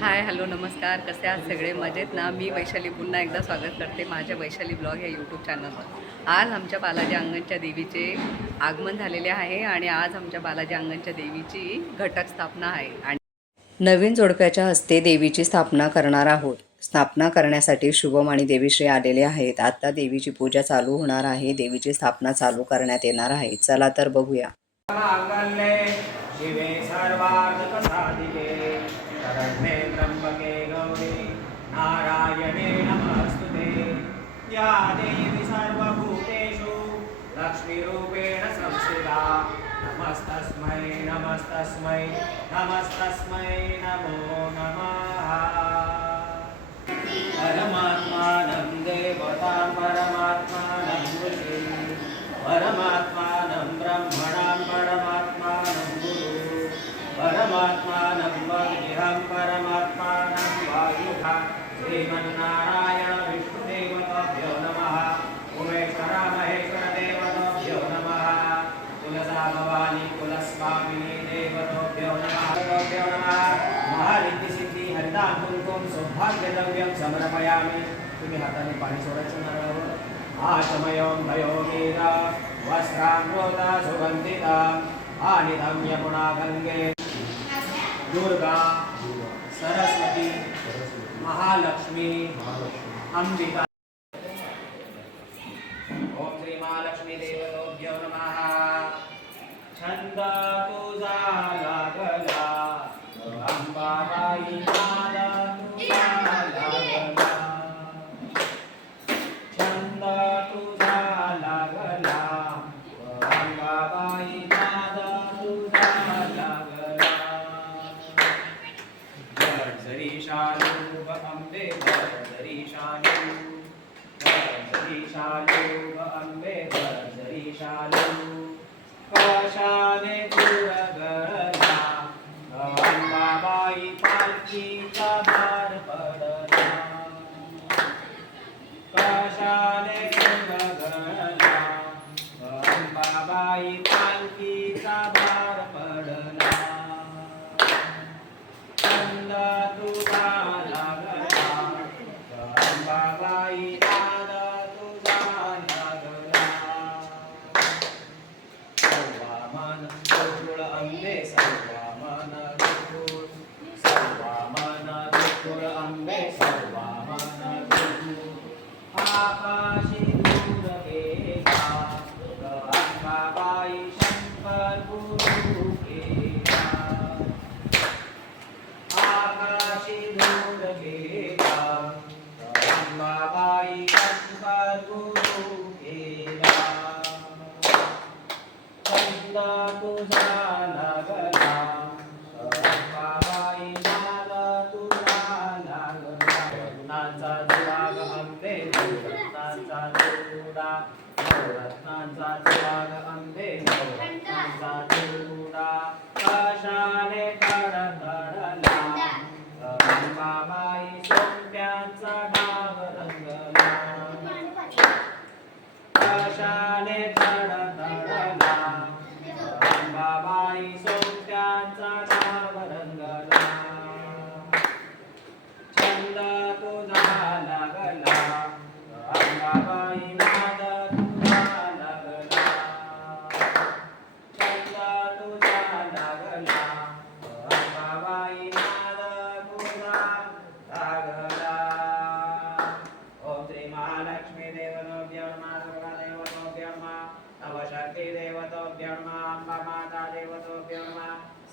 Hi hello नमस्कार. कसे आहात? सगळे मजेत ना? मी वैशाली. पुन्हा एकदा स्वागत करते माझ्या वैशाली ब्लॉग या यूट्यूब चॅनलवर आज आमच्या बालाजी अंगणच्या देवीचे आगमन झालेले आहे आणि आज आमच्या बालाजी अंगणच्या देवीची घटक स्थापना आहे. आणि नवीन जोडप्याच्या हस्ते देवीची स्थापना करणार आहोत. स्थापना करण्यासाठी शुभम आणि देवीश्री आलेले आहेत. आत्ता देवीची पूजा चालू होणार आहे. देवीची स्थापना चालू करण्यात येणार आहे. चला तर बघूया. या देवी सर्वभूतेषु। लक्ष्मीरूपेण संस्थिता। नमस्तस्मै नमस्तस्मै नमस्तस्मै नमो नमः। परमात्मानं देवतां परमात्मानं ऋषिं परमात्मानं ब्रह्मणां परमात्मानं गुरु परमात्मानं वग्निहं परमात्मानं वायुः श्रीमन्नारायण कुलस्वामिनी नमः नमः। महारिद्धिसिद्धी हरिदान कुंकुम समर्पयामि। तुम्ही हाताने पाणी सोडायचं नारळावर गंगे दुर्गा सरस्वती महालक्ष्मी अंबिका। ओम श्री महालक्ष्मी देवतोभ्यो नमः। छंद तुझा लागला. अंबाबाई नाद तुझा लागला. छंद तुझा लागला. अंबाबाई नाद तुझा लागला. जरी शालू अंबे जरी शालू. जरी शालू अंबे जरी शालू कशाने गुरगळला अंबाबाई पालखीचा भार पडला. कशाने पालखीचा भार पडला. चंद तुझा लागला. i'm Sadhana.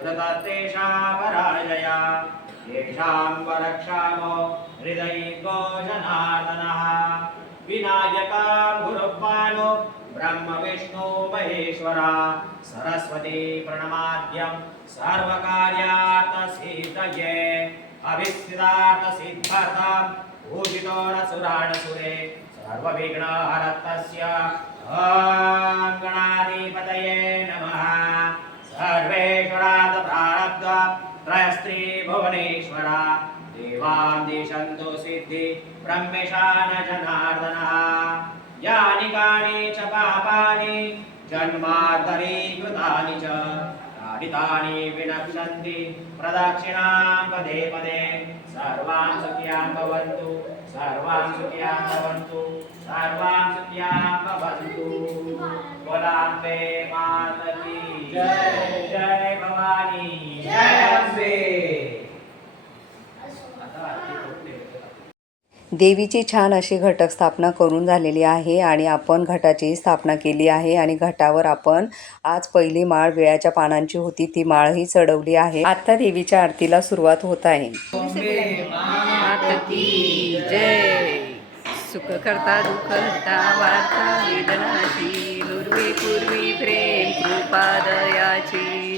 कृतस्तेषा पराजया येषां वरक्षामो हृदयिको जनार्दनः विनायकां गुरुपानो ब्रह्म विष्णु महेश्वरा सरस्वती प्रणमाद्यं सर्वकार्यार्थसिद्धये अभिस्थितार्थसिद्धार्थं पूजितो न सुराणसुरे सर्वविघ्नहरतस्य ॐ गणाधिपतये नमः सर्वेश्वरात् प्रारब्ध त्रयस्त्री भुवनेश्वरा देवां दिशन्तु सिद्धि ब्रह्मेशान जनार्दनः। यानि कानि च पापानि जन्मान्तरी कृतानि च। ताडितानि विनश्यन्ति प्रदक्षिणां पदे पदे सर्वां सुखियां भवन्तु सर्वां सुखियां भवन्तु सर्वां सुखियां भवन्तु बोलाम्बे माता की जय जय भवानी जय अम्बे देवीची छान अशी घटक स्थापना करून झालेली आहे आणि आपण घटाची स्थापना केली आहे आणि घटावर आपण आज पहिली माळ विळ्याच्या पानांची होती. ती माळही चढवली आहे. आता देवीच्या आरतीला सुरुवात होत आहे. सुख करता दुःख हरता वार्ता वेदनाची पूर्वी प्रेम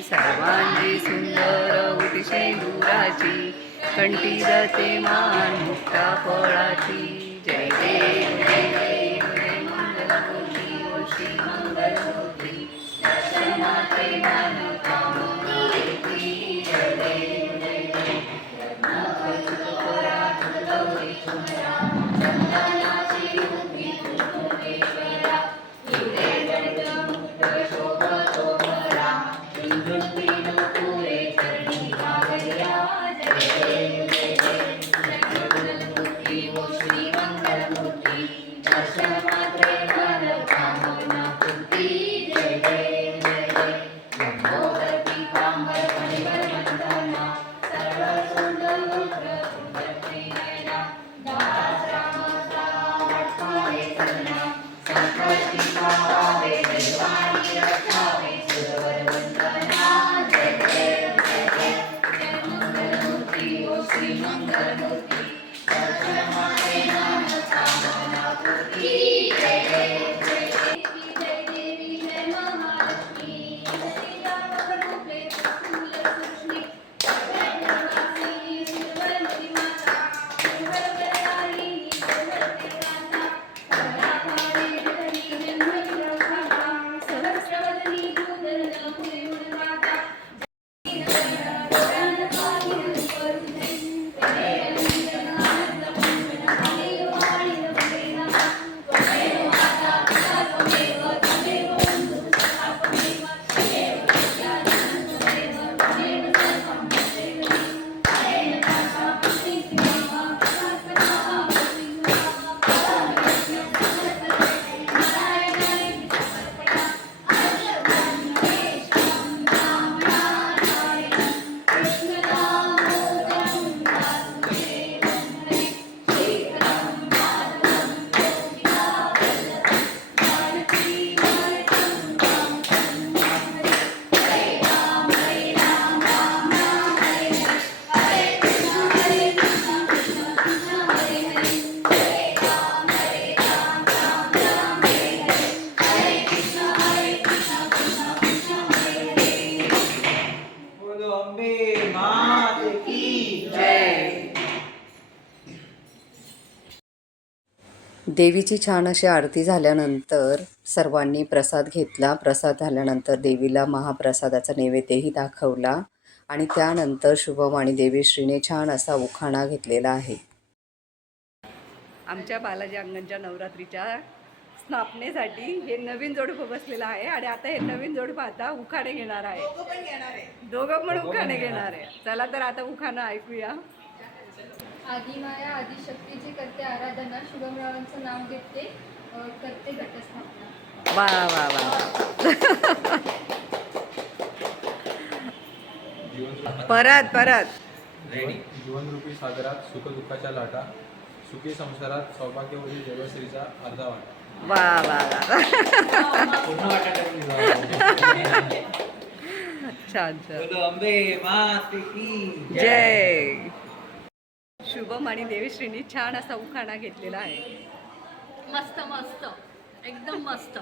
सर्वांची सुंदर उठशी दुराची कंठी जाते मान मुक्ता फळाची जय देव जय देव जय. मंगलमूर्ती ओ श्री मंगलमूर्ती दर्शनाचे मनोकामना जय बोलो अम्बे मात की जय. देवीची छान अशी आरती झाल्यानंतर सर्वांनी प्रसाद घेतला. प्रसाद झाल्यानंतर देवीला महाप्रसादाचा नैवेद्यही दाखवला आणि त्यानंतर शुभम आणि देवीश्रीने छान असा उखाणा घेतलेला आहे. आमच्या बालाजी अंगणच्या नवरात्रीच्या स्थापनेसाठी हे नवीन जोडपं बसलेलं आहे आणि आता हे नवीन जोडपं आता उखाणे घेणार आहे. दोघं पण उखाणे घेणार. आहे. चला तर आता उखाणं ऐकूया. आदिमाया आदिशक्तीची करते आराधना. शुभमरावांचं नाव घेते करते घटस्थापना. वा वा वा परत परत. रेडी जीवनरूपी सागरात सुखदुःखाच्या लाटा सुखी संसारात सौभाग्यवती जयश्रीचा अर्धा वाटा वा वा छान जय. शुभम आणि देवीश्रीनी छान असा उखाणा घेतलेला आहे. मस्त मस्त. एकदम मस्त.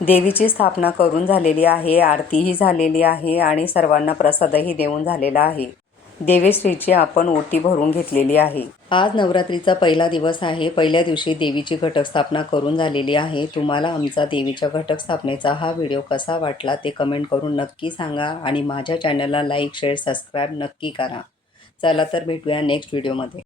देवीची स्थापना करून झालेली आहे आरतीही झालेली आहे आणि सर्वांना प्रसादही देऊन झालेला आहे. देवेश्रीची आपण ओटी भरून घेतलेली आहे. आज नवरात्रीचा पहिला दिवस आहे. पहिल्या दिवशी देवीची घटकस्थापना करून झालेली आहे. तुम्हाला आमचा देवीच्या घटकस्थापनेचा हा व्हिडिओ कसा वाटला ते कमेंट करून नक्की सांगा आणि माझ्या चॅनलला लाईक शेअर सबस्क्राईब नक्की करा. चला तर भेटूया नेक्स्ट व्हिडिओमध्ये.